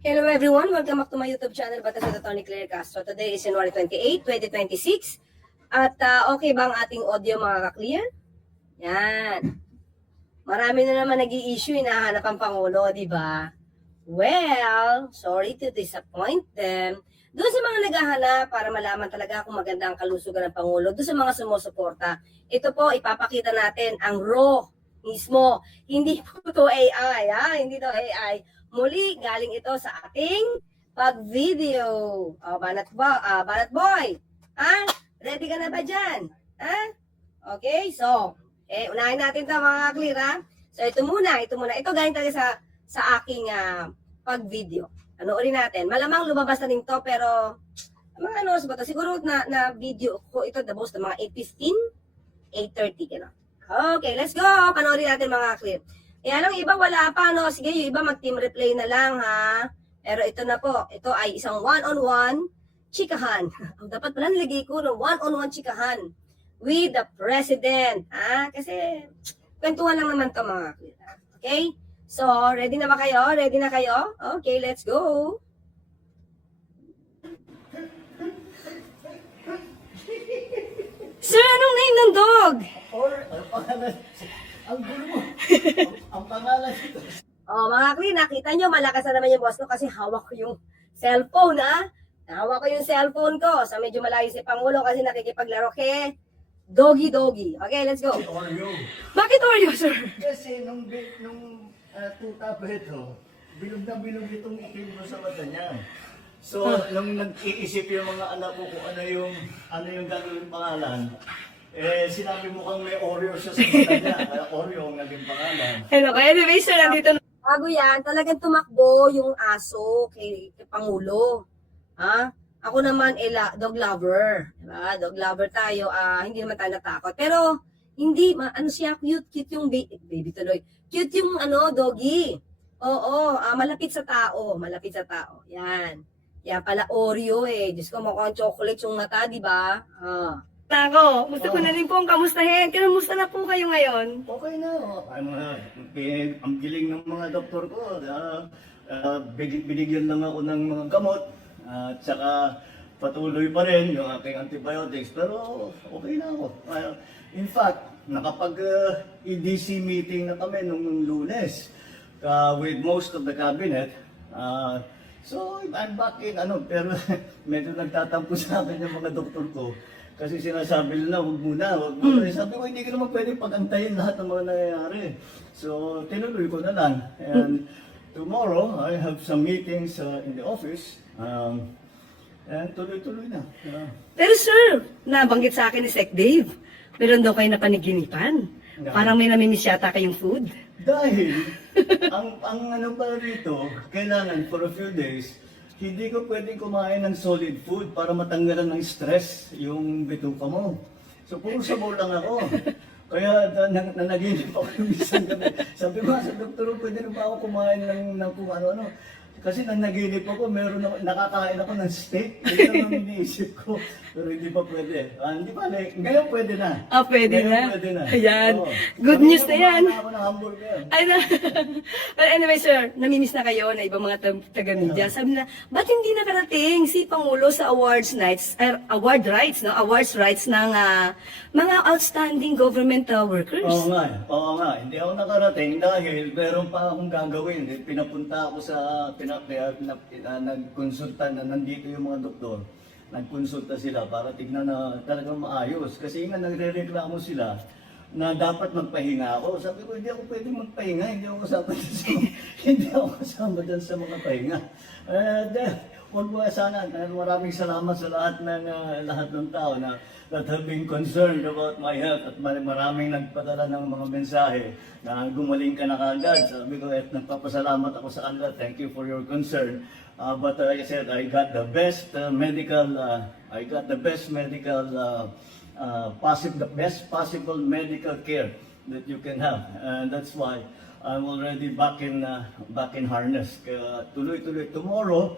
Hello everyone, welcome back to my YouTube channel, Batas with Atty. Claire Castro. Today is January 28, 2026. At okay ba ang ating audio mga ka-clear? Yan. Marami na naman nag-i-issue, hinahanap ang Pangulo, di ba? Well, sorry to disappoint them. Doon sa mga naghahanap para malaman talaga kung maganda ang kalusugan ng Pangulo, doon sa mga sumusuporta, ito po, ipapakita natin ang raw mismo. Hindi po to AI, ha? Hindi to AI. Muli, galing ito sa ating pag-video. Banat boy, ha? Ready ka na ba dyan? Ha? Okay, so, unahin natin ito mga clear, ha? So, ito muna. Ito galing talaga sa aking pag-video. Panoorin natin. Malamang lumabas na rin to, pero mga ano ba to? Siguro na video ko ito, the most, mga 8:15, 8:30, gano'n. Okay, let's go! Panoorin natin mga clear. Yan ang iba, wala pa, no? Sige, yung iba mag-team replay na lang, ha? Pero ito na po. Ito ay isang one-on-one chikahan. Dapat pala nilagay ko ng one-on-one chikahan with the President. Ha? Kasi, kwentuhan lang naman to mga clear. Okay? So, ready na ba kayo? Ready na kayo? Okay, let's go! Sir, anong name ng dog? Ang pangalan, ang gulo mo. Ang pangalan ito. Oh, mga clean, nakita nyo, malakas na naman yung boss ko kasi hawak ko yung cellphone, ha? Hawak ko yung cellphone ko. So, medyo malayo si Pangulo kasi nakikipaglaro kay Doggy. Okay, let's go. Si Oreo. Bakit Oreo, sir? Kasi nung tuta pa ito, bilog na bilog itong itim mo sa mata niya. So, nung nag-iisip yung mga anak ko kung ano yung gagawin pangalan, sinabi mo kang may Oreo siya sa mata niya. Kaya Oreo ang naging pangalan. Hello, anyway, sir, nandito na. Bago yan, talagang tumakbo yung aso kay Pangulo. Ha? Ako naman, dog lover. Diba? Dog lover tayo. Hindi naman tayo natakot. Pero, hindi, ano siya, cute yung baby tuloy. Cute yung, doggy. Oo, malapit sa tao. Yan. Yan pala Oreo eh. Diyos ko, mukhang chocolate yung mata, di ba? Ako, gusto ko na rin pong kamustahin. Kamusta na po kayo ngayon? Okay na. Ang giling ng mga doktor ko. Binigyan lang ako ng mga gamot. At saka patuloy pa rin yung aking antibiotics. Pero okay na ako. In fact, nakapag-EDC meeting na kami nung Lunes with most of the cabinet. So I'm back in, pero medyo nagtatampo sa akin yung mga doktor ko. Kasi sinasabi nila, huwag muna. Sabi ko, hindi ko naman pwede pag-antayin lahat ng mga nangyayari. So, tinuloy ko na lang. And tomorrow, I have some meetings in the office. And tuloy-tuloy na. Pero sir, nabanggit sa akin ni Sec Dave, meron daw kayo napaniginipan. Parang may namimiss yata kayong food. Dahil, ang ano pa rito, kailangan for a few days, hindi ko pwedeng kumain ng solid food para matanggalan ng stress yung bituka mo. So, puro sabaw lang ako. Kaya nanaginip ako yung isang gabi. Sabi ko sa doktor, pwede na ba ako kumain ng kung ano-ano? Kasi nanaginip ako, nakakain ako ng steak. Ito lang iniisip ko. Pero hindi pa pwede. Hindi pa, ngayon pwede na. Pwede Ngayon na. pwede na. Ayan. Oo. Good news na yan. Kumain ako ng hamburger. Ay na. But anyway, sir, namimiss na kayo na ibang mga taga-media. Sabi na, ba't hindi nakarating si Pangulo sa awards rights ng mga outstanding government workers? Oo nga. Hindi ako nakarating dahil meron pa akong gagawin. Pinapunta ako nagkonsulta na nandito yung mga doktor. Nagkonsulta sila para tignan na talagang maayos. Kasi nga nagre-reklamo sila na dapat magpahinga ako. Sabi ko, hindi ako pwede magpahinga. Hindi ako kasama dyan sa mga pahinga. Huwag mo sana. Maraming salamat sa lahat ng tao that have been concerned about my health at maraming nagpadala ng mga mensahe na gumaling ka na kagad. Sabi ko, at nagpapasalamat ako sa kanila. Thank you for your concern. But like I said, I got the best possible medical care that you can have, and that's why I'm already back in harness. Kaya tuloy-tuloy tomorrow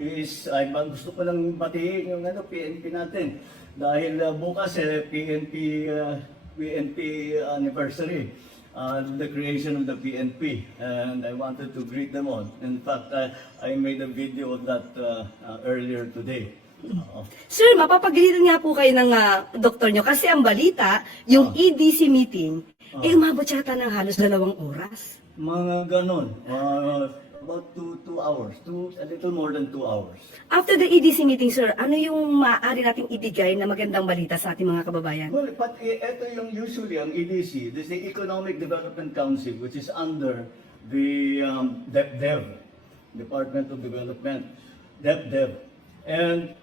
gusto ko lang batiin yung PNP natin dahil bukas PNP anniversary. the creation of the PNP, and I wanted to greet them all. In fact, I made a video of that earlier today. Sir, mapapagalitan nga po kayo ng doktor nyo kasi ang balita, yung EDC meeting, umabot yata ng halos 2 oras. Mga ganon, about 2 hours, a little more than 2 hours. After the EDC meeting, sir, ano yung maaari nating ibigay na magandang balita sa ating mga kababayan? Well, but ito yung usually ang EDC, this is the Economic Development Council, which is under the DepDev, Department of Development, DepDev. And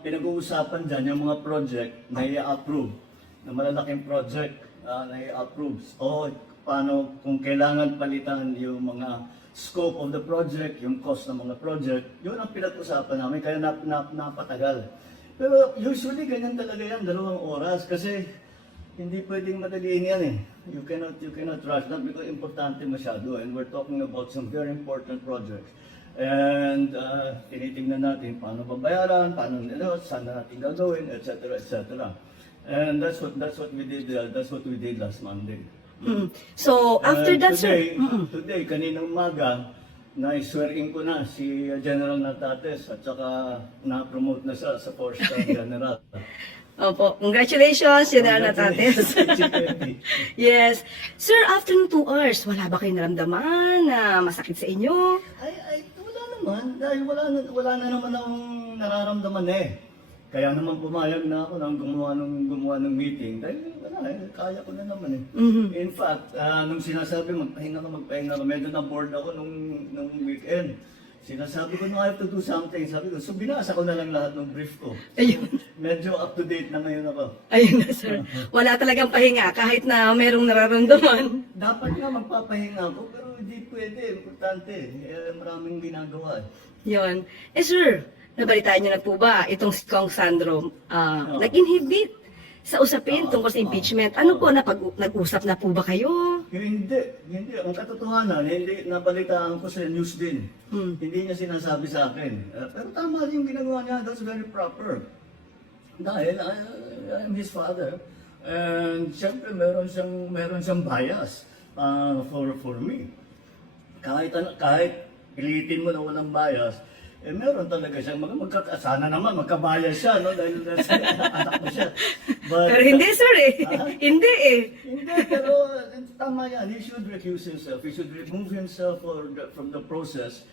pinag-uusapan dyan yung mga project na i-approve, na malalaking project na i-approve. O paano, kung kailangan palitan yung mga scope of the project, yung cost ng mga project, yun ang pinag-usapan namin, kaya napatagal. Pero usually ganyan talaga yan, 2 oras, kasi hindi pwedeng madaliin yan eh. You cannot rush that because importante masyado, and we're talking about some very important projects. And tinitingnan natin paano babayaran, paano saan na natin gagawin, etc. etc. And that's what we did. That's what we did last Monday. So, after that, today, sir... Today, kaninang umaga, na-swearing ko na si General Natates at saka na-promote na siya sa 4-star General. Opo, congratulations, General Natates. Yes. Sir, after ng 2 hours, wala ba kayong naramdaman na masakit sa inyo? Ay, wala naman. Dahil wala na naman akong nararamdaman eh. Kaya naman pumayag na ako nang gumawa ng meeting. Dahil wala eh, kaya ko na naman eh. In fact, nung sinasabi magpahinga ka, medyo na-bored ako nung weekend. Sinasabi ko, no, I have to do something. Sabi ko, so binasa ko na lang lahat ng brief ko. So, Ayun. medyo up to date na ngayon ako. Ayun na, sir. Wala talagang pahinga kahit na merong nararamdaman. Dapat nga magpapahinga ako, pero hindi pwede. Importante. Maraming ginagawa eh. Yun. Sir, nabalitaan niyo na po ba itong si Kong Sandro nag-inhibit sa usapin tungkol sa impeachment? Ano po, nag-usap na po ba kayo? Hindi. Ang katotohanan, hindi nabalitaan ko sa news din. Hindi niya sinasabi sa akin. Pero tama yung ginagawa niya. That's very proper. Dahil I'm his father. And siyempre meron siyang bias for me. Kahit pilitin mo na walang bias, meron talaga siyang sana naman magkabayas siya, no? Dahil anak mo siya. Pero hindi, sir eh. Hindi eh. Hindi, pero tama yan. He should recuse himself. He should remove himself from the process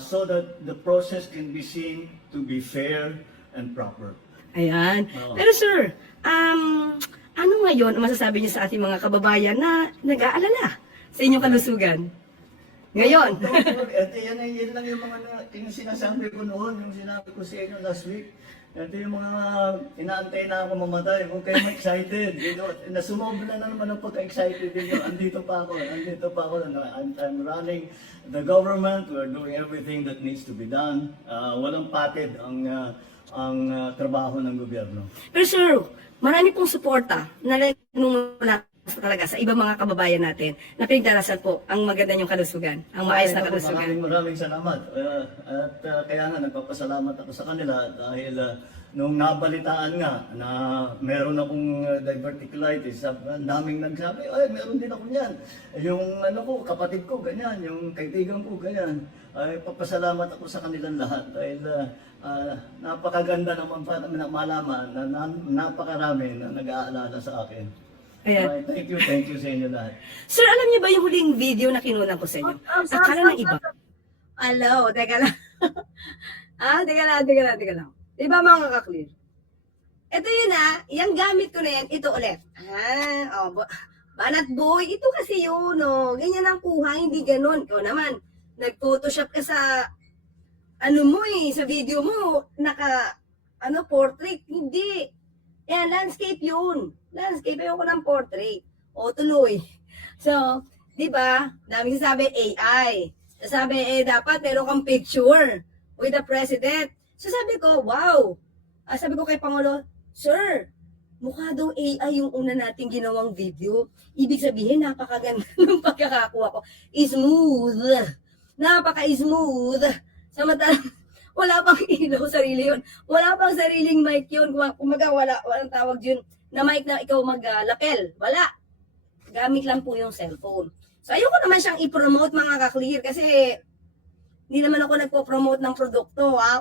so that the process can be seen to be fair and proper. Ayan. Pero sir, ano ngayon ang masasabi niyo sa ating mga kababayan na nag-aalala sa inyong kalusugan? Ngayon. Yan lang yung yung sinasabi ko noon, yung sinabi ko sa inyo last week. Ito yung mga inaantay na ako mamatay. Huwag kayong excited. Nasumobra na naman ang pagka-excited. Andito pa ako. I'm running the government. We're doing everything that needs to be done. Walang patid ang trabaho ng gobyerno. Pero sir, marami pong suporta na nagmumula talaga sa ibang mga kababayan natin na pinagdarasal po ang maganda niyong kalusugan, ang maayos na kalusugan. Maraming salamat. At kaya nga nagpapasalamat ako sa kanila dahil nung nabalitaan nga na meron akong diverticulitis, ang daming nagsabi, ay meron din ako niyan. Yung kapatid ko, ganyan. Yung kaibigan ko, ganyan. Ay papasalamat ako sa kanilang lahat dahil napakaganda naman pa malaman na napakarami na nag-aalala sa akin. Ayan. Thank you sa inyo lahat. Sir, alam niyo ba yung huling video na kinunan ko sa inyo? Akala ng iba. Hello, teka lang. Teka lang. Diba mga ka-clear? Ito yun yung gamit ko na yan, ito ulit. Banat boy, ito kasi yun, no. Ganyan ang kuha, hindi ganun. Ikaw naman, nag-photoshop ka sa, sa video mo, portrait. Hindi. Yan, landscape yun. Landscape, ayoko ng portrait. O, tuloy. So, di ba, daming sasabi AI. Sasabi, dapat meron kang picture with the president. So, sabi ko, wow. Sabi ko kay Pangulo, Sir, mukha daw AI yung una nating ginawang video. Ibig sabihin, napakaganda ng pagkakakuha ko. Smooth. Napaka-smooth. Samantalang, wala pang ilaw, sarili yun. Wala pang sariling mic yun. Kumaga, walang tawag yun na mic na ikaw mag-lapel. Wala. gamit lang po yung cellphone. So, ayoko naman siyang i-promote mga ka-clear kasi hindi naman ako nagpo-promote ng produkto. Ha?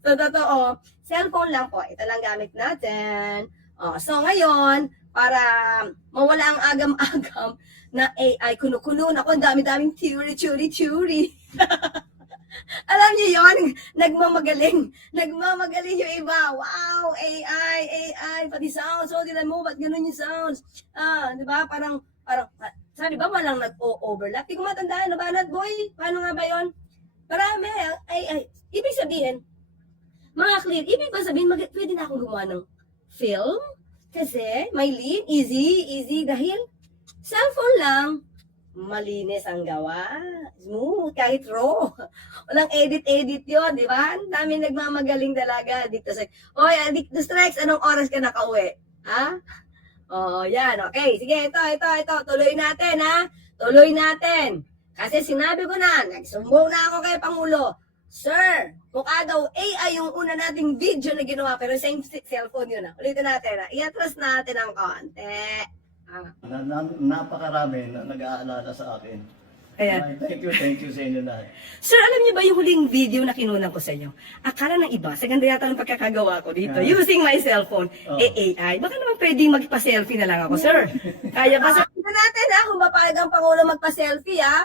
So, totoo, cellphone lang po. Ito lang gamit natin. So, ngayon, para mawala ang agam-agam na AI, kuno-kuno, ako, ang dami-daming theory. Alam niyo yon, nagmamagaling yung iba. Wow, AI, pati sounds. So, tinan mo, ba't ganun yung sounds? Di ba? Parang, sabi ba, walang nag-overlap? Di ko matandaan, na ba, Nat Boy? Paano nga ba yon? Marami, AI. Ibig sabihin, mga clear, ibig ba sabihin, pwede na akong gumawa ng film? Kasi, may lead, easy, dahil cellphone lang, malinis ang gawa. Smooth, kahit raw. Walang edit yon, di ba? Ang dami nagmamagaling talaga dito sa... Oy, Dicto Strikes, anong oras ka nakauwi? Ha? Yan, okay. Sige, ito. Tuloy natin, ha? Tuloy natin. Kasi sinabi ko na, nagsumbong na ako kay Pangulo. Sir, mukha daw AI yung una nating video na ginawa, pero same cellphone yun, ha? Ulitin natin, ha? I-atras natin ng konti. Napakarami na nag-aalala sa akin. Ayan. Thank you sa inyo lahat. Sir, alam niyo ba yung huling video na kinunan ko sa inyo? Akala ng iba, sa ganda yata ng pagkakagawa ko dito, using my cellphone, AI. Baka naman pwedeng magpa-selfie na lang ako, sir. Kaya ba? Tignan natin, ha, kung mapayag ang Pangulo magpa-selfie, ha?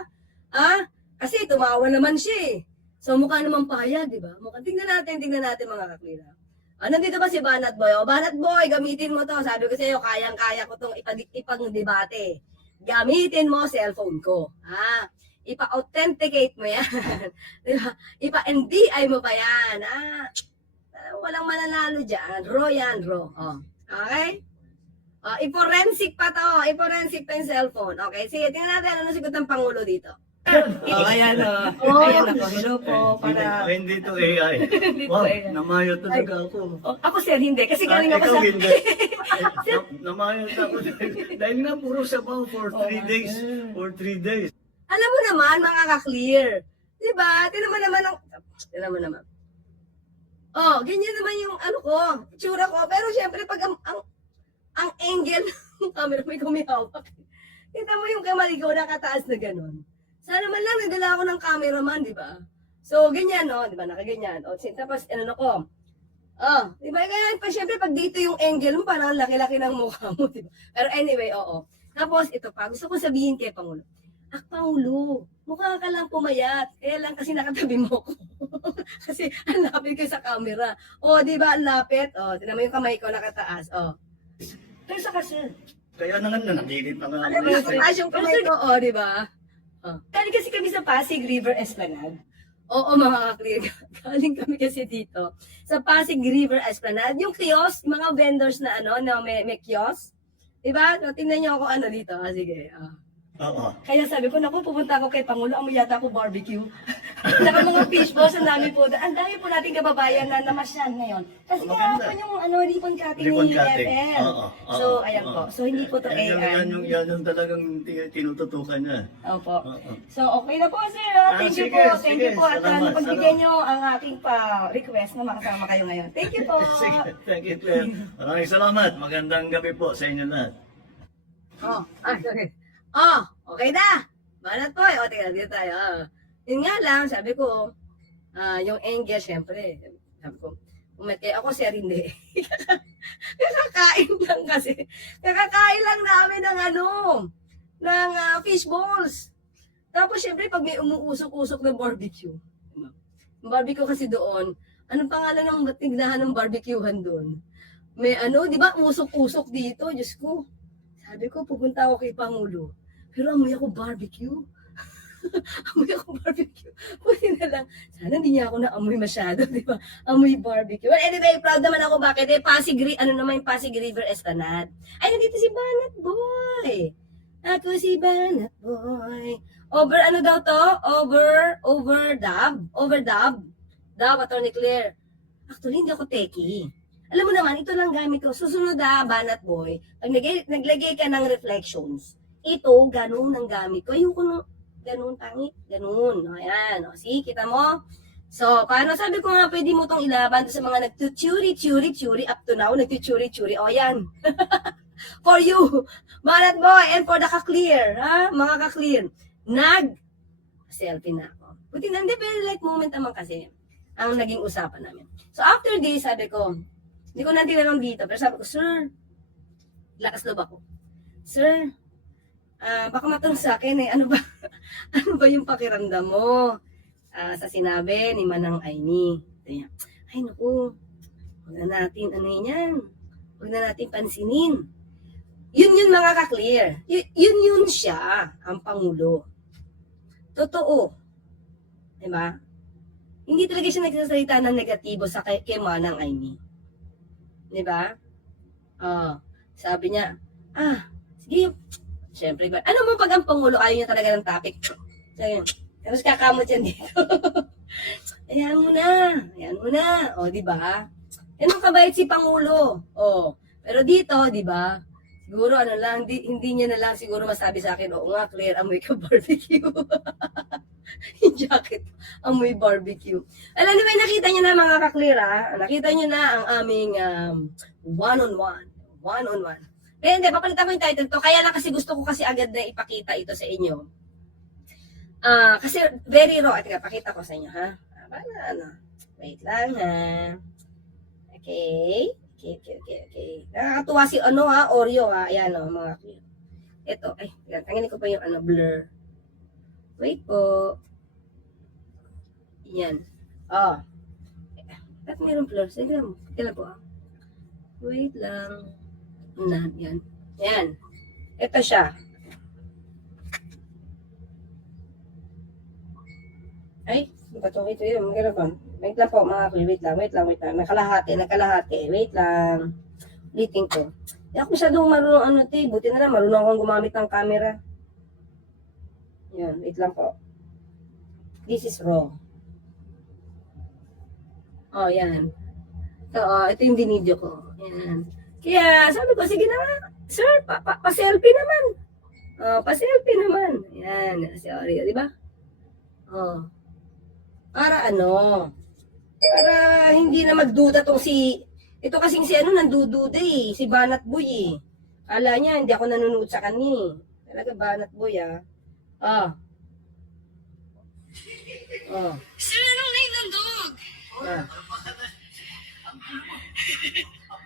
Kasi tumawa naman siya, eh. So, mukha naman payag, di ba? Tingnan natin mga kaklira. Nandito ba si Banat Boy? Banat Boy, gamitin mo to. Sabi ko sa iyo, kayang-kaya ko itong ipang-debate. Gamitin mo cellphone ko. Ipa-authenticate mo yan. Diba? Ipa-NDI mo pa yan. Walang mananalo dyan. Raw yan, raw. Okay? I-forensic pa to. I-forensic pa yung cellphone. Okay? Sige, tingnan natin ano sigot ng Pangulo dito. Ayan o. Ayan ako. Hello po. Hindi to AI. Wow, namayo talaga ako. Ako sir, hindi. Kasi galing ako Ikaw sa... hindi. Namayo ako. Dahil nga puro sabaw for 3 days. For 3 days. Alam mo naman, mga ka-clear. Diba? Tinan mo naman. Ganyan naman yung ano ko, itsura ko. Pero syempre, pag ang angle ng camera, may kumihawak. Kita mo yung kamali ko nakataas na gano'n. Sana man lang, nagdala ako ng cameraman, di ba? So, ganyan, no? Di ba? Nakaganyan. Tapos, ko. Di ba? Kaya, syempre, pag dito yung angle mo, parang laki-laki ng mukha mo, di ba? Pero anyway, Tapos, ito pa. Gusto ko sabihin kay Pangulo. Pangulo, mukha ka lang pumayat. Kaya lang kasi nakatabi mo ko. Kasi, ang lapit ko sa camera. Di ba? Ang lapit. Tinan mo yung kamay ko nakataas. Pero saka, sir. Kaya naman nakikita nga. Alam mo, nakataas yung kamay ko. Di ba? Galing kasi kami sa Pasig River Esplanade. Oo, mga ka-clear. Galing kami kasi dito. Sa Pasig River Esplanade. Yung kiosk, mga vendors na na may kiosk. Diba? So, tingnan niyo ako dito. Sige. Oo. Kaya sabi ko, naku, pupunta ako kay Pangulo. Amoy yata ako barbecue. Saka mga fishballs, ang dami po. Ang dami po nating kababayan na namasyal ngayon. Kasi kahapon yung ribbon cutting ni FL. So, ayan po. So, hindi po to AI. Yan yung talagang tinututukan niya. Opo. So, okay na po, sir. Thank you sige, po. Thank sige. you po. At Salamat, napagbigyan nyo ang aking request na makasama kayo ngayon. Thank you po. Sige, thank you, Claire. Maraming salamat. Magandang gabi po sa inyo lahat. Sorry. Okay na. Banat po. Tingnan dito tayo. Yun nga lang, sabi ko, yung angle, syempre, sabi ko, umatay ako, sir, hindi. Kakakain lang kasi. Kakakain lang namin ng fish balls. Tapos, syempre, pag may umuusok-usok na barbecue, yung barbecue kasi doon, anong pangalan ng tignahan ng barbecuehan doon? May di ba, usok-usok dito, Diyos ko. Sabi ko, pupunta ako kay Pangulo. Pero amoy ako barbecue. Pwede na lang. Sana hindi niya ako na-amoy masyado, di ba? Amoy barbecue. Well, anyway, proud naman ako. Bakit? Pasig River Esplanade. Ay, nandito si Banat Boy. Ako si Banat Boy. Overdub. Attorney Claire. Actually, hindi ako techie. Alam mo naman, ito lang gamit ko. Susunod Banat Boy. Pag naglagay ka ng reflections, ito, ganun ang gamit ko. Ayoko nung ganun, pangit. Ganun. Ayan. See, kita mo? So, paano sabi ko nga, pwede mo tong ilaban sa mga nagtutsuri up to now, nagtutsuri. O, yan. For you, Banat Boy, and for the ka-clear, ha? Mga ka-clear, nag-selfie na ako. Buti na, hindi, very light moment naman kasi ang naging usapan namin. So after this, sabi ko, hindi ko na tinanong dito, pero sabi ko, sir, lakas loob ako. Sir, baka matanong sa akin ano ba, ano ba yung pakiramdam mo sa sinabi ni Manang Aimee? Ay naku, huwag na natin, huwag na natin pansinin. Yun mga ka-clear. Yun siya, ang Pangulo. Totoo. Diba? Hindi talaga siya nagsasalita ng negatibo sa kay Manang Aimee. Diba? Sabi niya, sige, syempre, ano mo pag ang Pangulo ayaw niya talaga ng topic? Sabi, tapos kakamot yan dito. Ayan mo na. O, diba? Ganun kabait si Pangulo. O, pero dito, diba? Siguro hindi niya na lang siguro masabi sa akin, oo nga, clear, amoy ka barbecue. Yung jacket, amoy barbecue. Alam niyo, nakita niyo na mga ka-clear, nakita niyo na ang aming one-on-one. Pero hindi, papalitan ko yung title to. Kaya lang kasi gusto ko kasi agad na ipakita ito sa inyo. Kasi very raw. At pakita ko sa inyo, ha? Wait lang, ha? Okay. Nakakatuwa si Oreo, ha? Ayan, mga clear. Ito, tanggalin ko pa yung blur. Wait po. Yan. Ba't mayroong blur? Sige lang. Kailan po, Wait lang. Yan. Ito siya. Hindi ba ito? Ito yun. Wait lang po, mga kuya. Wait lang. Nakalahati. Wait lang. Ulitin ko. Hindi ako masyadong marunong buti na lang, marunong akong gumamit ng camera. Yan. Wait lang po. This is raw. Yan. Ito yung binidyo ko. Yan. Kaya sabi ko, sige na nga, sir, pa-selfie naman. Pa-selfie naman. Yan, si Oreo, di ba? Para para hindi na magduda tong ito kasing si nandududa si Banat Boy Kala niya, hindi ako nanonood sa kanya Talaga Banat Boy Sir, anong name ng dog?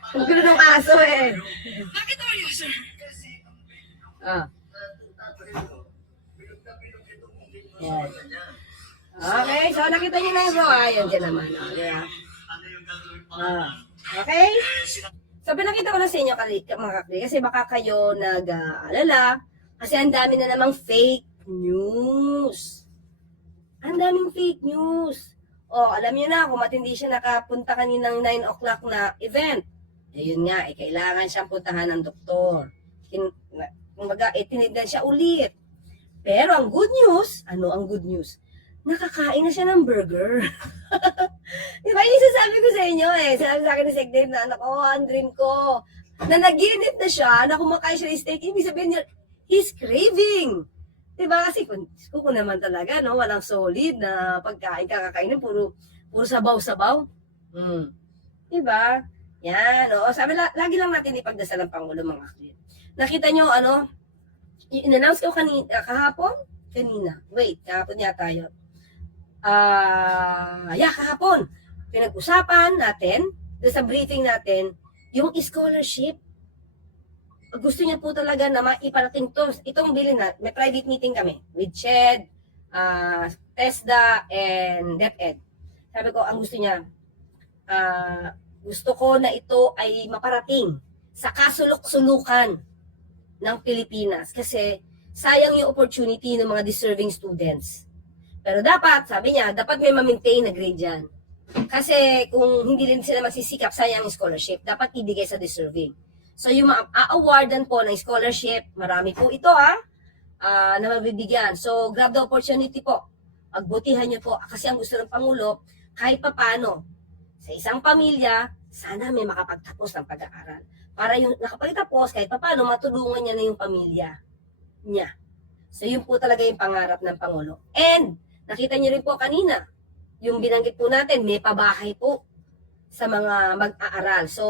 Ang gulo ng aso Bakit Oreo, sir? Yan. Okay, so nakita niyo na yung raw. Yan dyan naman. Okay? So pinakita ko na sa inyo mga kakli kasi baka kayo nag-aalala kasi ang dami na namang fake news. Ang daming fake news. Alam niyo na kung matindi siya nakapunta kaninang 9 o'clock na event. Ayun nga, kailangan siyang puntahan ng doktor. Kumbaga, tinignan siya ulit. Pero ang good news, ano ang good news? Nakakain na siya ng burger. Di ba? Yung sasabi ko sa inyo Sabi sa akin ni Sek Dave na anak ko, ang dream ko. Na naginip na siya, na kumakain siya ng steak. Ibig sabihin niya, he's craving. Di ba? Kasi kung naman talaga, walang solid na pagkain, kakakainin, puro sabaw-sabaw. Di ba? Yan, sabi, lagi lang natin ipagdasal ang Pangulo, mga kapatid. Nakita nyo, in-announce ko kahapon? Kahapon yata yun. Kahapon. Pinag-usapan natin, sa briefing natin, yung scholarship. Gusto niya po talaga na maiparating to. Itong bilin na, may private meeting kami with CHED, TESDA, and DepEd. Sabi ko, ang gusto niya, gusto ko na ito ay maparating sa kasulok-sulukan ng Pilipinas kasi sayang yung opportunity ng mga deserving students. Pero dapat, sabi niya, dapat may ma-maintain na grade yan. Kasi kung hindi rin sila magsisikap, sayang yung scholarship. Dapat ibigay sa deserving. So yung a-awardan po ng scholarship, marami po ito na mabibigyan. So grab the opportunity po. Pagbutihan niyo po kasi ang gusto ng Pangulo, kahit papano, sa isang pamilya, sana may makapagtapos ng pag-aaral. Para yung nakapagtapos, kahit papano, matulungan niya na yung pamilya niya. So yun po talaga yung pangarap ng Pangulo. And nakita niyo rin po kanina, yung binanggit po natin, may pabahay po sa mga mag-aaral. So,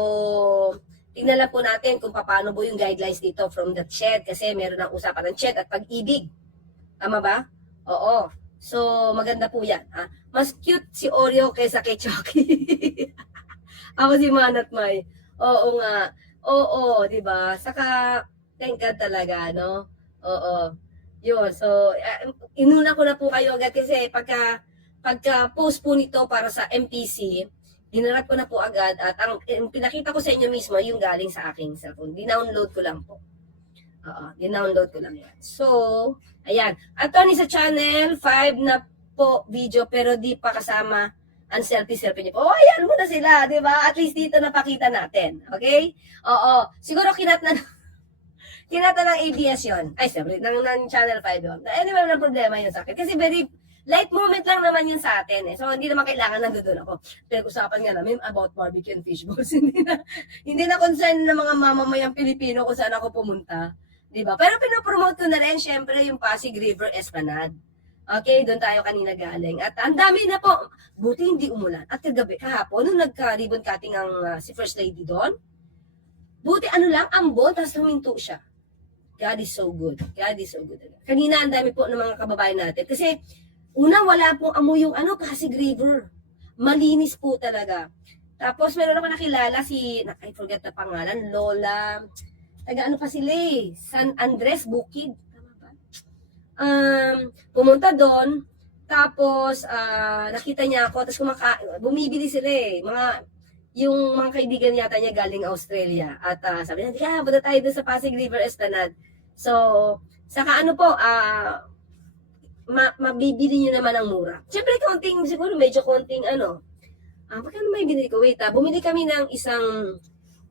tingnan lang po natin kung paano po yung guidelines dito from the CHED kasi meron ng usapan ng CHED at pag-ibig. Tama ba? Oo. So, maganda po yan. Ha? Mas cute si Oreo kaysa kay Chucky. Ako si Manat May. Oo nga. Oo, di ba? Saka, thank God talaga, no? Oo. Yun. So, inuna ko na po kayo agad kasi pagka post po nito para sa MPC, dinarap ko na po agad at ang pinakita ko sa inyo mismo yung galing sa aking cellphone. Dinownload ko lang po. Oo, dinownload ko lang yan. So, ayan. Attorney sa channel, 5 na po video pero di pa kasama ang selfie-selfie niyo po. Oh, ayan mo na sila, di ba? At least dito napakita natin. Okay? Oo. Siguro kinata ng ABS yon. Ay, sorry, ng channel 5 yun. Anyway, walang problema yun sa akin. Kasi very light moment lang naman yun sa atin eh. So, hindi naman kailangan nandun ako. Pero usapan nga namin about barbecue and fish balls. hindi na concern ng mga mamamayang Pilipino kung saan ako pumunta. Diba? Pero pinopromote ko na rin, syempre, yung Pasig River Esplanade. Okay, doon tayo kanina galing. At ang dami na po. Buti hindi umulan. At kagabi, kahapon, nung nagka-ribbon cutting ang si First Lady doon, buti ano lang, ambon, tapos huminto siya. God is so good. God is so good. Kanina, ang dami po ng mga kababayan natin. Kasi, una, wala pong amoy yung Pasig River. Malinis po talaga. Tapos, meron ako nakilala I forget the pangalan, Lola, taga pa sila eh, San Andres Bukid. Tama ba? Pumunta doon, tapos, nakita niya ako, tapos bumibili sila eh, yung mga kaibigan yata niya galing Australia. At sabi niya, punta tayo doon sa Pasig River Esplanade. So, saka mabibili nyo naman ang mura. Siyempre, siguro medyo konting magkano may binili ko? Wait, bumili kami ng isang,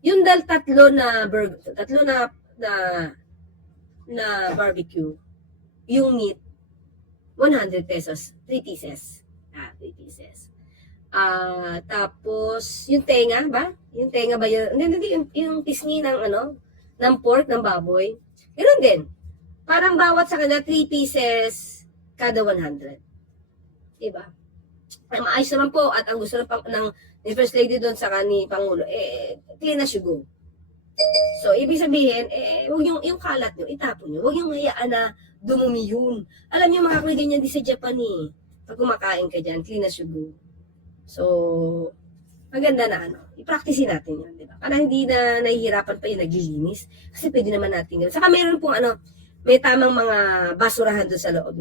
yung tatlo na barbecue. Yung meat, 100 pesos, 3 pieces. 3 pieces. Tapos, yung tenga ba? Yung tenga ba yun? Hindi, yung pisngi ng pork, ng baboy. Ganun din. Parang bawat sa kanila, 3 pieces kada 100. Diba? Ay, maayos naman po. At ang gusto ng First Lady doon sa ni Pangulo, clean as you go. So, ibig sabihin, huwag yung kalat nyo, itapon nyo. Huwag yung hayaan na dumumi yun. Alam nyo, mga ganyan din sa Japan eh. Pag kumakain ka dyan, clean as you go. So, maganda na i-practice natin yun, di ba? Para hindi na nahihirapan pa yung naglilinis. Kasi pwede naman natin yun. Saka meron pong may tamang mga basurahan doon sa loob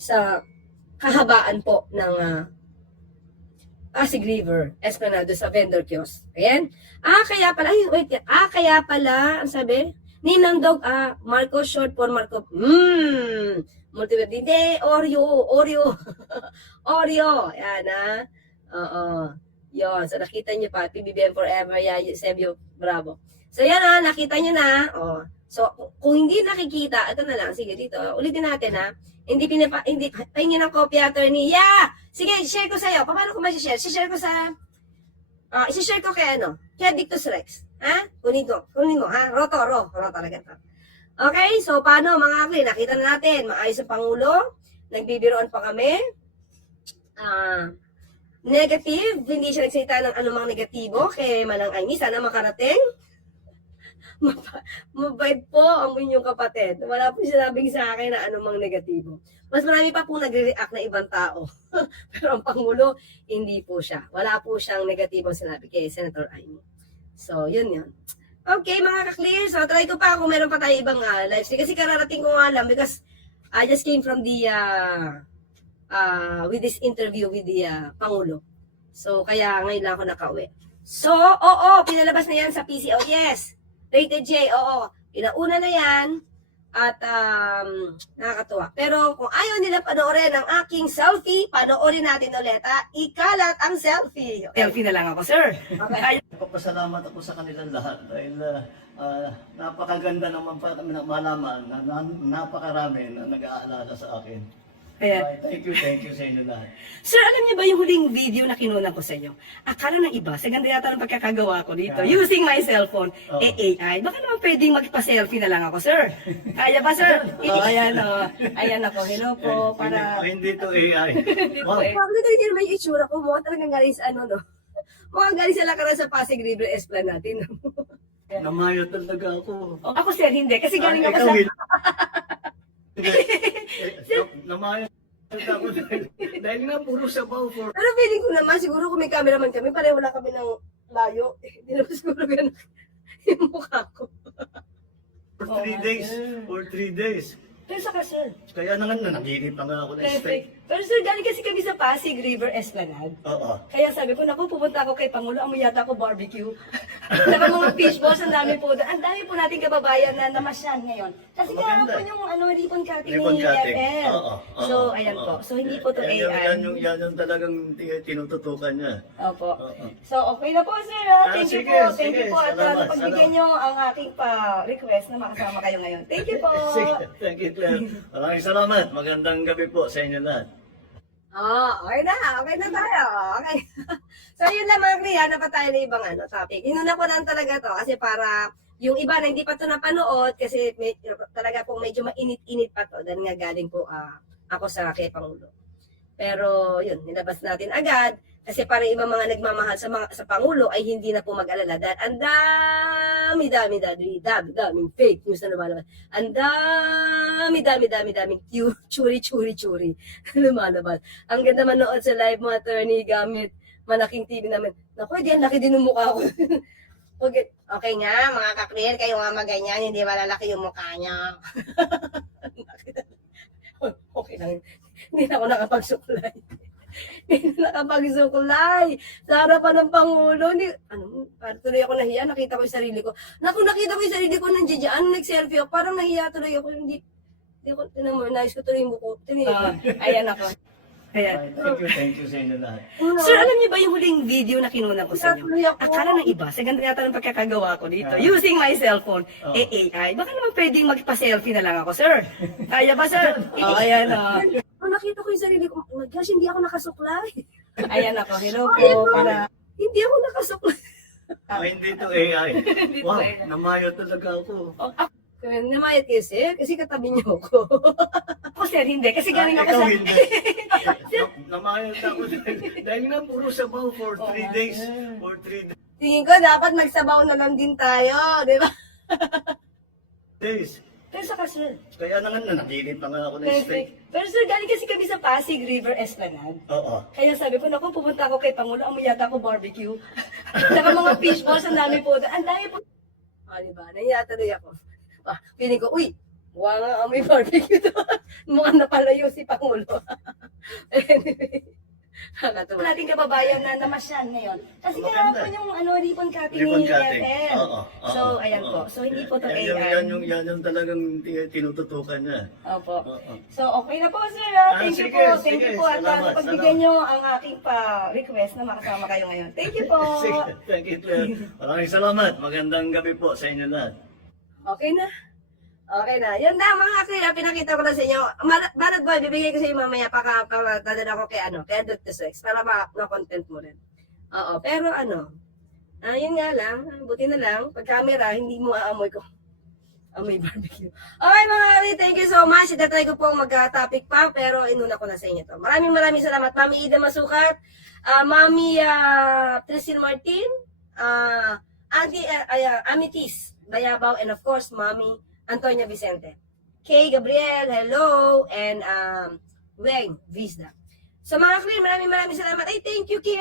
sa kahabaan po ng Pasig River Esplanade sa vendor kiosk. Ayan. Kaya pala, ang sabi, Ninang Dog, Marco short for Marco. Multiple. Hindi, Oreo. Oreo. Ayan, Oo. Yun. So, nakita nyo pa. PBBM Forever. Eusebio Bravo. So, yan nakita nyo na. So, kung hindi nakikita, ito na lang. Sige, dito. Ulitin natin, Hindi, pahingin ng kopya, attorney. Yeah! Sige, share ko sa'yo. Paano ko ma-share? Share ko sa, isi-share ko kay kay Dictus Rex. Ha? Kunin mo, ha? Roto talaga ito. Okay, so paano mga akli? Nakita na natin, maayos ang Pangulo. Nagbibiroon pa kami. Negative, hindi siya nagsalita ng anumang negatibo kay Manang Amy. Sana makarating. Mabait po ang inyong kapatid. Wala po sinabing sa akin na anumang negatibo. Mas marami pa po nagre-react na ibang tao. Pero ang Pangulo, hindi po siya. Wala po siyang negatibong sinabi kay Senator Amy. So, yun. Okay, mga ka-clear. So, try ko pa kung meron pa tayo ibang live stream. Kasi kararating ko nga lang because I just came from the with this interview with the Pangulo. So, kaya ngayon lang ako nakauwi. So, pinalabas na yan sa PCO. Yes. Rated J, Inauna na yan. At nakakatuwa. Pero kung ayaw nila panoorin ang aking selfie, panoorin natin ulit. Ikalat ang selfie. Okay. Selfie na lang ako, sir. Okay. Nagpapasalamat ako sa kanilang lahat dahil napakaganda naman pa malaman na napakarami na nag-aalala sa akin. Kaya, Thank you sa inyo lahat. sir, alam niyo ba yung huling video na kinunan ko sa inyo? Akala ng iba, sa ganda yata ng pagkakagawa ko dito, using my cellphone, AI. Baka naman pwedeng magpa-selfie na lang ako, sir. Kaya ba, sir? Ayan ako. Hello po, para... Hindi to AI. Wow. Pag nagiging naman yung itsura ko, mukha talagang galing sa Mukhang galing sa lakaran sa Pasig River Esplanade. Namayo talaga ako. Ako sir, hindi. Kasi galing ako Ikaw, sa... hindi. Namayo talaga ako dahil nga puro sabaw for Pero feeling ko naman, siguro kung may cameraman kami, pareho lang kami ng layo. Hindi naman siguro ganun yung mukha ko. 3 days. For 3 days. Pero saka sir, Kaya na nga, naginip na nga ako ng steak. perfect. Pero sir, galing kasi kami sa Pasig River Esplanade. Oo. Kaya sabi ko, naku, pupunta ako kay Pangulo, amoy yata ako barbecue. Saka mga fish balls, ang dami po. Ang dami po nating kababayan na namasyan ngayon. Kasi Maganda. kahapon yung ribbon cutting Ribbon ni cutting. FM. Oo. So, ayan po. So, hindi po to Yan AI. yung talagang tinututukan niya. Opo. Oo. So, okay na po, sir. Ha? Thank you Sige, po. Thank sige. you po. At Salamat, napagbigyan nyo ang aking pa-request na makasama kayo ngayon. Thank you po. Sige, thank you, Claire. Maraming salamat. Magandang gabi po sa inyo lahat. Okay na. Okay na tayo. Okay. So, yun lang mga kriya. Na pa tayo na ibang topic. Inuna ko lang talaga to kasi para yung iba na hindi pa to napanood kasi talaga pong medyo mainit-init pa to dahil nga galing po ako sa kay Pangulo. Pero yun, nilabas natin agad kasi para ibang mga nagmamahal sa Pangulo ay hindi na po mag-alala dahil ang daming fake news na lumalabas. Ang daming churi lumalabas. Ang ganda manood sa live mo, attorney, gamit malaking TV namin. Naku, di, ang laki din ng mukha ko. Okay nga, mga ka-clear, kayo nga maganyan, hindi malalaki yung mukha niya. Okay lang. Hindi na ako nakapagsuklay. Hindi na nakapagsuklay. Sa harapan ng Pangulo. Parang tuloy ako nahiya. Nakita ko yung sarili ko. Nakita ko yung sarili ko nandiyan. Nag-selfie ako. Parang nahiya tuloy ako. Hindi ako, nais ko tuloy yung buko. Ayan ako. Ayan. Thank you sa inyo lahat. Sir, alam niyo ba yung huling video na kinunan ko sa inyo? Akala ng iba, sa ganda yata ng pagkakagawa ko dito, using my cellphone, AI. Baka naman pwedeng magpa-selfie na lang ako, sir. Kaya ba, sir? Ayan nakita ko yung sarili ko, oh my gosh, hindi ako nakasuklay. Ayan ako, hello po, para... Hindi ako nakasuklay. Hindi to AI. Hindi to Wow, AI. namayo talaga ako. Namayat kayo, sir, kasi katabi niyo ako. Ako, sir, hindi, kasi galing ako Ikaw sa... hindi. Namayo na ako dahil nga puro sabaw for 3 days. For 3 Tingin ko, dapat magsabaw na lang din tayo, di ba? days. Pero saka, sir, Kaya na nga, naginip na nga ako ng steak. perfect. Pero sir, galing kasi kami sa Pasig River Esplanade. Oo. Kaya sabi ko, naku, pupunta ako kay Pangulo, amoy yata ako barbecue. Saka mga fish balls, ang dami po. Ang dami po. Diba? Nahiya tuloy ako. Piling ko, uy, nga amoy barbecue to. Mukhang napalayo si Pangulo. Anyway. Nakakatuwa. Nating kababayan na namasyan ngayon. Kasi Maganda. kahapon yung ribbon cutting Ribbon ni cutting. FM. Oo. So, ayan po. So, hindi po to AI. Yan yung talagang tinututukan niya. Opo. Oo. So, okay na po, sir. Thank you sige, po. Thank sige. you po. At Salamat, napagbigyan nyo ang aking pa-request na makasama kayo ngayon. Thank you po. Sige, thank you, Claire. Maraming salamat. Magandang gabi po sa inyo lahat. Okay na. Okay na. Yun na mga kasi pinakita ko na sa inyo. Barat boy, bibigay ko sa inyo mamaya dadala ako kay Dr. Sex para ma-content mo rin. Oo, pero yun nga lang, buti na lang, pag camera, hindi mo aamoy ko. Amoy barbecue. Okay mga kali, thank you so much. Itatry ko pong mag-topic pa, pero inuna ko na sa inyo to. Maraming salamat. Mami Ida Masukat, Mami Tristan Martin, Auntie Amitis Bayabaw, and of course, Mami Antonia Vicente. Kay Gabriel, hello, and Weng Vizda. So mga kli, maraming salamat. Ay, thank you kay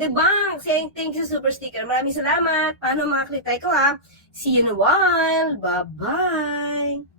The Bank, saying thank you sa super sticker. Maraming salamat. Paano mga kli, try ko ha. See you in a while. Bye-bye.